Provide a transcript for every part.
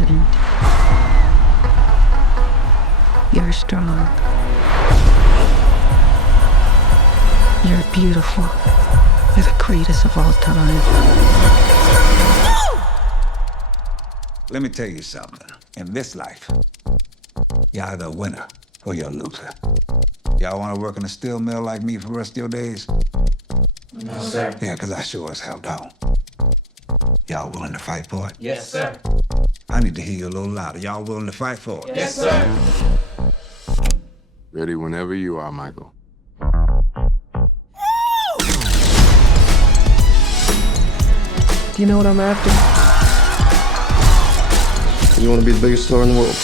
confident. You're strong. You're beautiful. You're the greatest of all time. Let me tell you something. In this life, you're either a winner or you're a loser. Y'all want to work in a steel mill like me for the rest of your days? No, sir. Yeah, because I sure as hell don't. Y'all willing to fight for it? Yes, sir. I need to hear you a little louder. Y'all willing to fight for it? Yes, sir. Ready whenever you are, Michael. Do you know what I'm after? You want to be the biggest star in the world.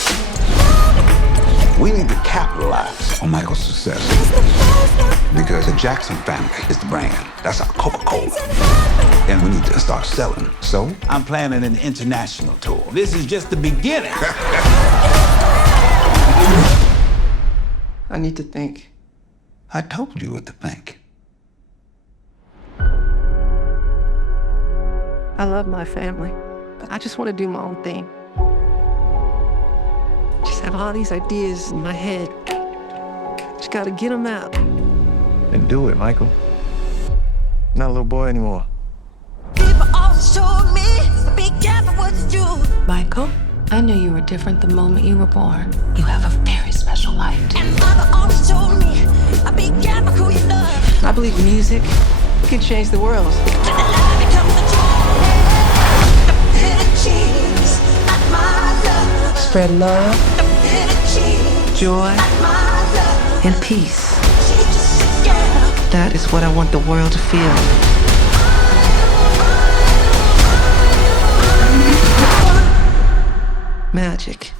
We need to capitalize on Michael's success. Because the Jackson family is the brand. That's our Coca-Cola. And we need to start selling. So I'm planning an international tour. This is just the beginning. I need to think. I told you what to think. I love my family, but I just want to do my own thing. Just have all these ideas in my head. Just gotta get them out. Then do it, Michael. Not a little boy anymore. People always told me, be careful what you do. Michael, I knew you were different the moment you were born. You have a very special life. And mother always told me, be careful who you love. I believe music can change the world. When the lie becomes the truth. The bitter cheese, not my love. Spread love, The bitter cheese, joy, not my love. and peace. She's just a girl. That is what I want the world to feel. Magic.